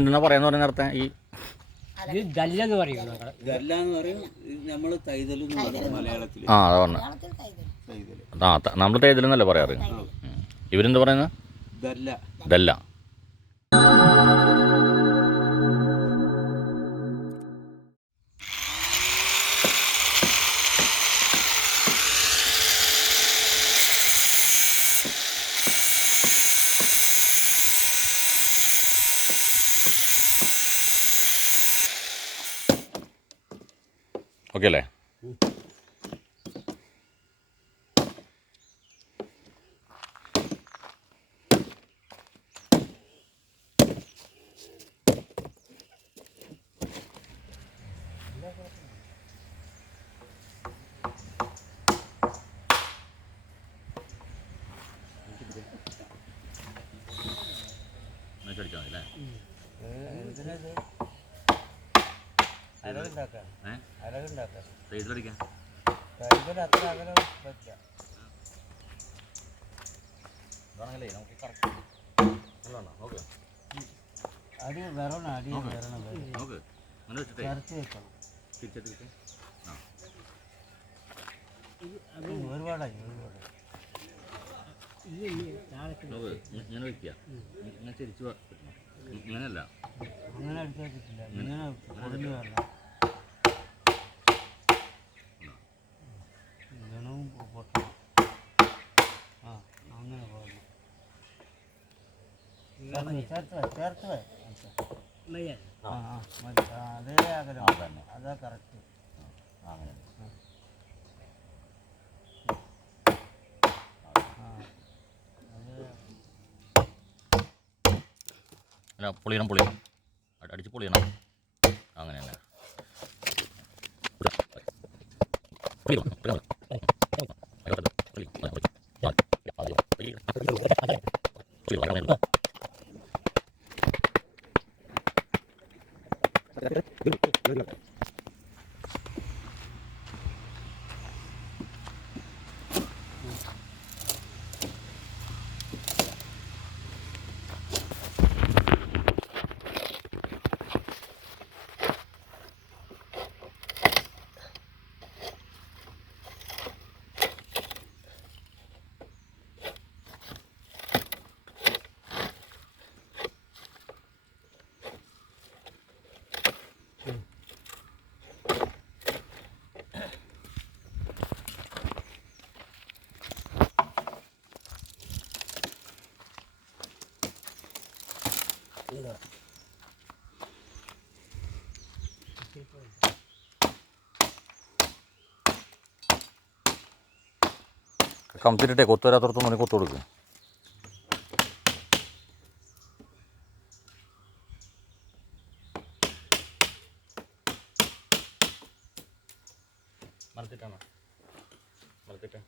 എന്തെന്നാ പറയാന്ന് പറഞ്ഞ നേരത്തെ ഈ ഗല്ലെന്ന് പറയും. ഗല്ലാന്ന് പറയും. നമ്മൾ തൈതൽ മലയാളത്തിൽ. ആ അതാ പറഞ്ഞത്. ആ നമ്മൾ തേതിലെന്നല്ലേ പറയാറ്. ഇവരെന്താ പറയുന്നത്? ദല്ല. ദല്ല. ഓക്കെ അല്ലേ? ഒരുപാടായി ഇങ്ങനെ വെക്കുക. ഇങ്ങനെ തിരിച്ചു പറ്റണം. ഇങ്ങനെയല്ല, അങ്ങനെ അടിച്ചാൽ കിട്ടില്ല. ഇങ്ങനെ പൊളിഞ്ഞു വരണം. ഗണവും പൊട്ടണം. ആ അങ്ങനെ പോകണം. ചേർത്ത് ആ മതി. അതേ അകലം തന്നെ. അതാ കറക്റ്റ്. അങ്ങനെ അല്ല, പൊളിയണം അടിച്ച് പൊളിയണം. അങ്ങനെ തന്നെ. കമ്പത്തിട്ടേ കൊത്തു വരാത്തടത്തൊന്നും കൊത്തു കൊടുക്കും. മരത്തിട്ടാണോ? മരത്തിട്ടേ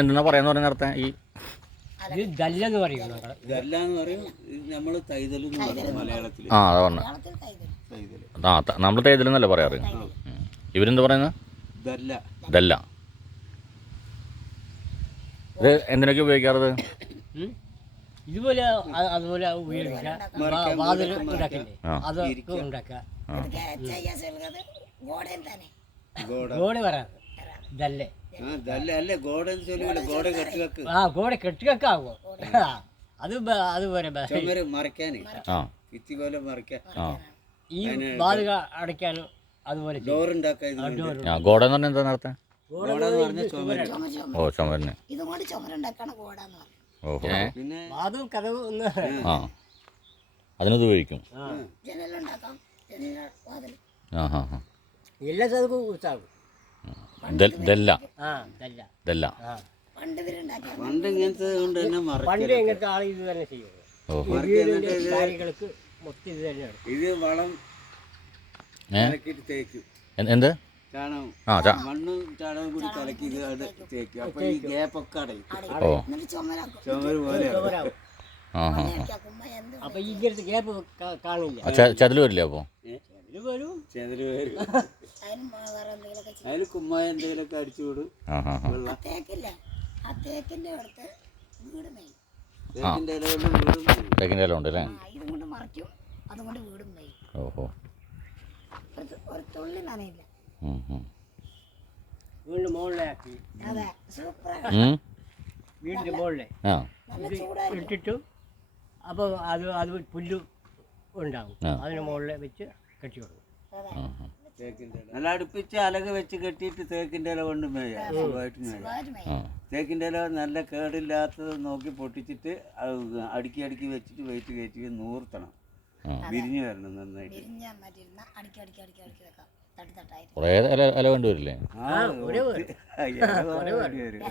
എന്തെന്നാ പറയാന്ന് പറഞ്ഞ നേരത്തെ ഈ ഇത് ദല്ലെന്ന് പറയും ഞങ്ങൾ. ദല്ലാന്ന് പറയും നമ്മൾ തൈതല് എന്ന് പറയും മലയാളത്തിൽ. ആ അതാ പറഞ്ഞ തൈതല് നമ്മൾ തേതിലെന്നല്ലേ പറയാറ്. ഇവരെന്ത് പറയുന്നത്? ദല്ല. ദല്ല. ഇത് എന്തിനൊക്കെ ഉപയോഗിക്കാറത്? ഇതുപോലെ അതുപോലെ ഉപയോഗിക്കാം. വാതിൽ ഉണ്ടാക്കില്ലേ, അതൊക്കെ ഉണ്ടാക്കാം. ഗോഡ് പറയാം ദല്ലേ. ദല്ല അല്ലേ ഗോഡെന്ന് ചൊല്ലില്ല, ഗോഡ കെട്ടിവെക്ക്. ആ ഗോഡ് കെട്ടിവെക്കാവോ? അതുപോലെ ചുമര് മറയ്ക്കാന്, ഭിത്തി പോലെ മറയ്ക്കാൻ, ഈ വാതിൽ അടയ്ക്കാനും അതുപോലെ ഡോർ ഉണ്ടാക്കാൻ. ഗോഡെന്ന് പറഞ്ഞാൽ എന്താ നേരത്തെ? ഗോഡെന്ന് പറഞ്ഞാൽ ചുമര്. ഓ ചുമരിന്. ഓഹോ. പിന്നെ അതും കഥവും ഒന്ന് ആ അതിനത് ഉപയോഗിക്കും. ആ ഹാ ഹാ. എല്ലാ സ്ഥലത്തും കുറിച്ചാകും. ദല്ല. ആ ദല്ല. ദല്ല. പണ്ട് ഇങ്ങനത്തെ കൊണ്ട് തന്നെ പണ്ട് ഇങ്ങനത്തെ ആൾ ഇത് തന്നെ ചെയ്യുള്ളൂ. കാര്യങ്ങൾക്ക് മൊത്തം ഇത് തന്നെയാണ്. ഇത് വളം കലക്കിയിട്ട് തേക്കും. എന്ത്? ചാണകം. ആ മണ്ണും ചാണകം കൂടി കലക്കി ഇത് അവിടെ തേക്കും. അപ്പൊ ഈ ഗ്യാപ്പൊക്കെ അടയും. ഓ ചുമര് പോലെ. ആ ഹാ. അപ്പൊ ഈ ഇങ്ങനത്തെ ഗ്യാപ്പ് കാണില്ല. ചതില് വരില്ലേ അപ്പോൾ? വരും. ചെതല് വരും. അതിന് കുമ്മായ എന്തെങ്കിലുമൊക്കെ അടിച്ചു വിടും. വെള്ളം തേക്കിന്റെ തേക്കിൻ്റെ ഇല ഉണ്ട് അല്ലേ? ഓഹോ. വീണ്ടും മുകളിലാക്കി വീടിൻ്റെ മുകളിലെ ഇട്ടിട്ടു. അപ്പോൾ അത് പുല്ല് ഉണ്ടാവും, അതിന് മുകളിൽ വെച്ച് കെട്ടി കൊടുക്കും. നല്ല അടുപ്പിച്ച് അലക വെച്ച് കെട്ടിയിട്ട് തേക്കിൻ്റെ ഇല കൊണ്ട് മേയാം. സുഖമായിട്ട് മേയാം. തേക്കിൻ്റെ ഇല നല്ല കേടില്ലാത്തത് നോക്കി പൊട്ടിച്ചിട്ട് അടുക്കി അടുക്കി വെച്ചിട്ട് വെയിറ്റ് കയറ്റി നൂർത്തണം. വിരിഞ്ഞു വരണം നന്നായിട്ട്. കുറേ ഇല വേണ്ടി വരില്ലേ? ആ, ഇല വേണ്ടി വരും.